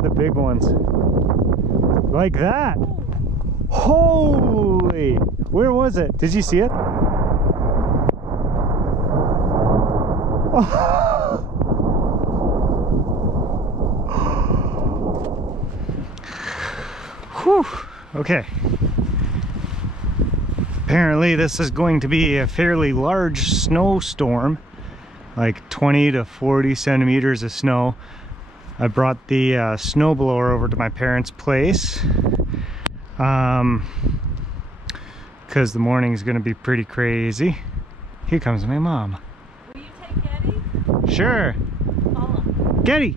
are the big ones. Like that. Holy! Where was it? Did you see it? Whew. Okay. Apparently this is going to be a fairly large snowstorm, like 20 to 40 centimeters of snow. I brought the snowblower over to my parents' place because the morning is going to be pretty crazy. Here comes my mom. Will you take Geddy? Sure. Follow. Geddy,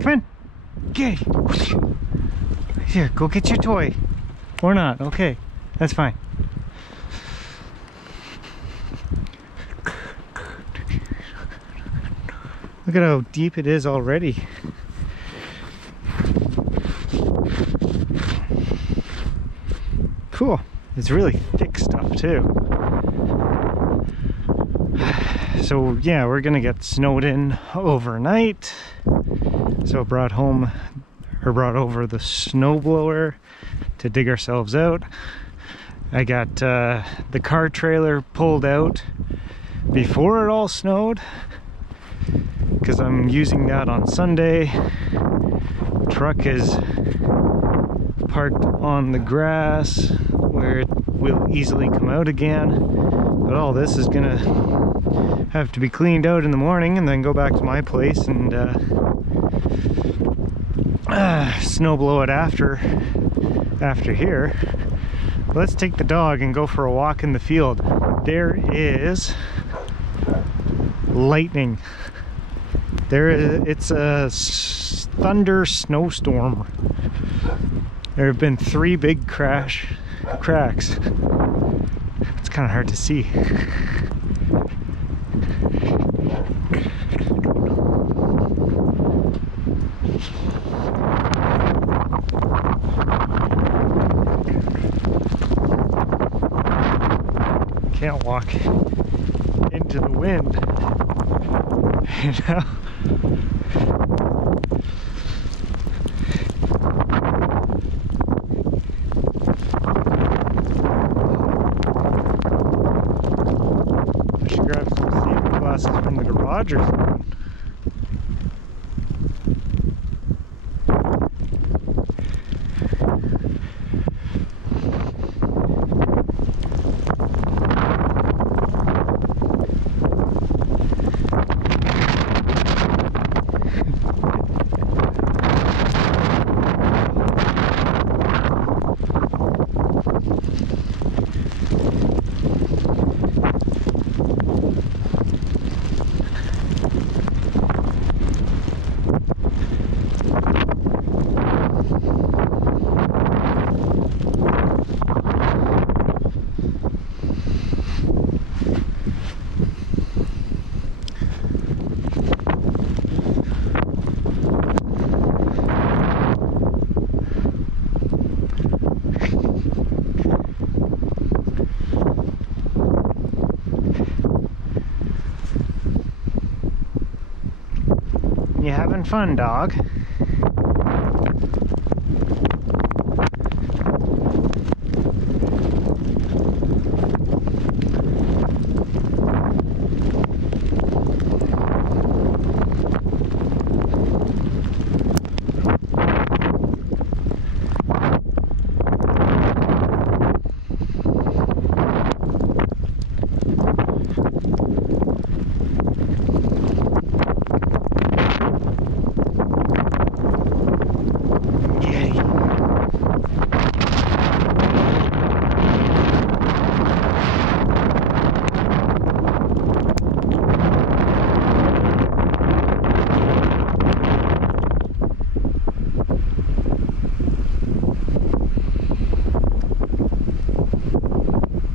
come in. Geddy. Here, go get your toy. Or not. Okay, that's fine. Look at how deep it is already. Cool. It's really thick stuff too. So yeah, we're gonna get snowed in overnight. So brought over the snowblower to dig ourselves out. I got the car trailer pulled out before it all snowed, because I'm using that on Sunday. Truck is parked on the grass where it will easily come out again, but all this is gonna have to be cleaned out in the morning and then go back to my place and snow blow it after here. Let's take the dog and go for a walk in the field. There is lightning. It's a thunder snowstorm. There have been 3 big cracks. It's kind of hard to see. Can't walk into the wind, you know? I should grab some safety glasses from the garage or something. You having fun, dog?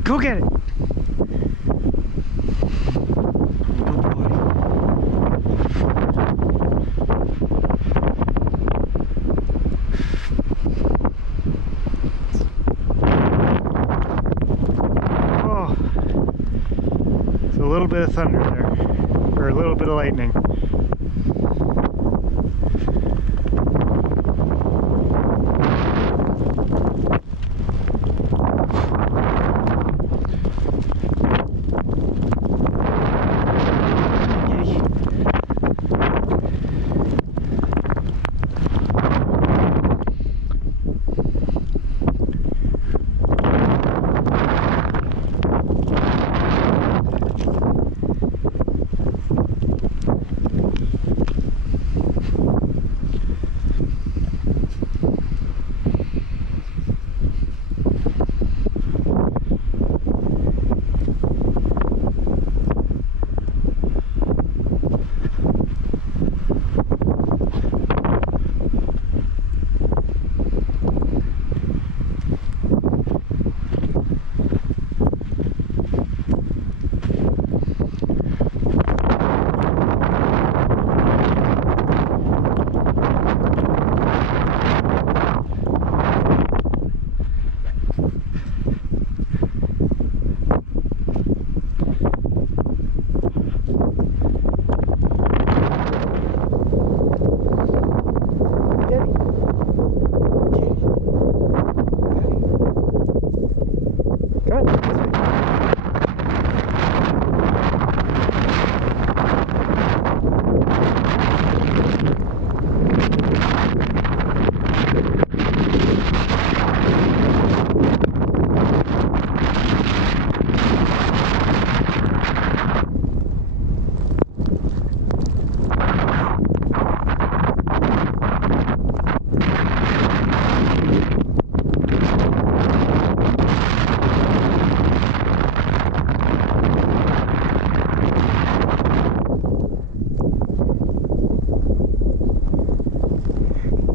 Go get it. Good boy. Oh, it's a little bit of thunder there, or a little bit of lightning.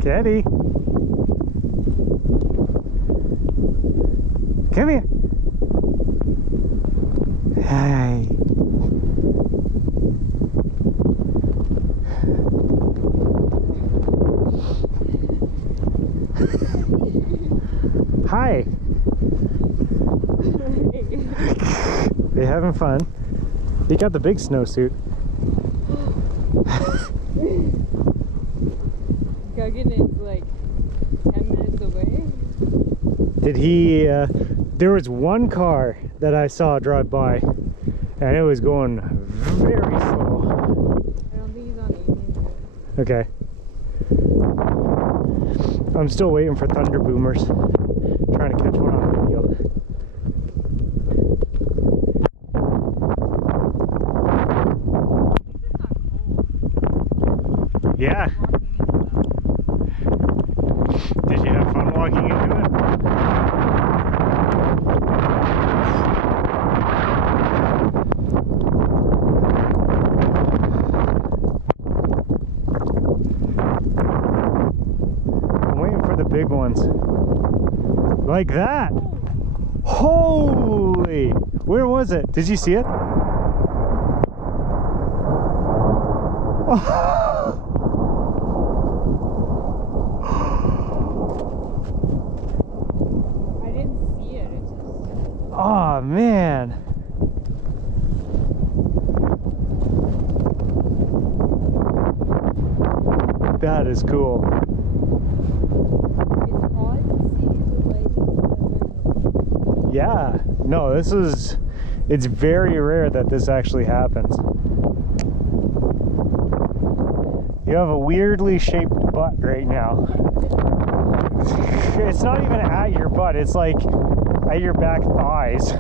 Geddy. Come here. Hey. Hi. Are you having fun? You got the big snowsuit. Guggen is like 10 minutes away. Did he, there was one car that I saw drive by and it was going very slow. I don't think he's on 18 yet. Okay. I'm still waiting for thunder boomers. Trying to catch one on video. Yeah. Did you have fun walking into it? I'm waiting for the big ones. Like that. Holy! Where was it? Did you see it? Oh man. That is cool. It's odd to see the light. Yeah. No, it's very rare that this actually happens. You have a weirdly shaped butt right now. It's not even at your butt, it's like at your back thighs. It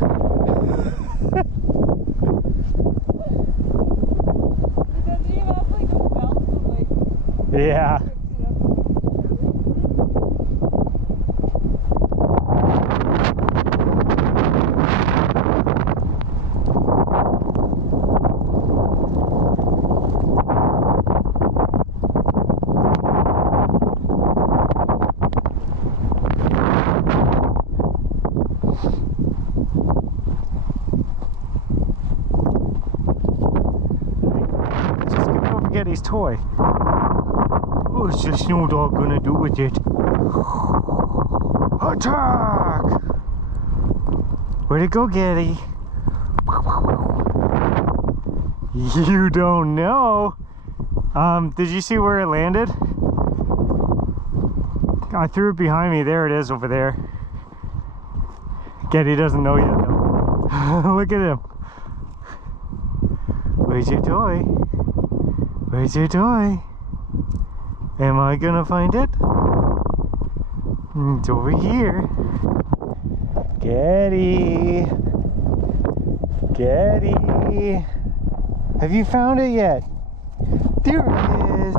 doesn't even have like a belt to like. Yeah. Geddy's toy. What's the snow dog gonna do with it? Attack! Where'd it go, Geddy? You don't know. Did you see where it landed? I threw it behind me. There it is over there. Geddy doesn't know yet though. Look at him. Where's your toy? Where's your toy? Am I gonna find it? It's over here. Geddy. Geddy. Have you found it yet? There it is.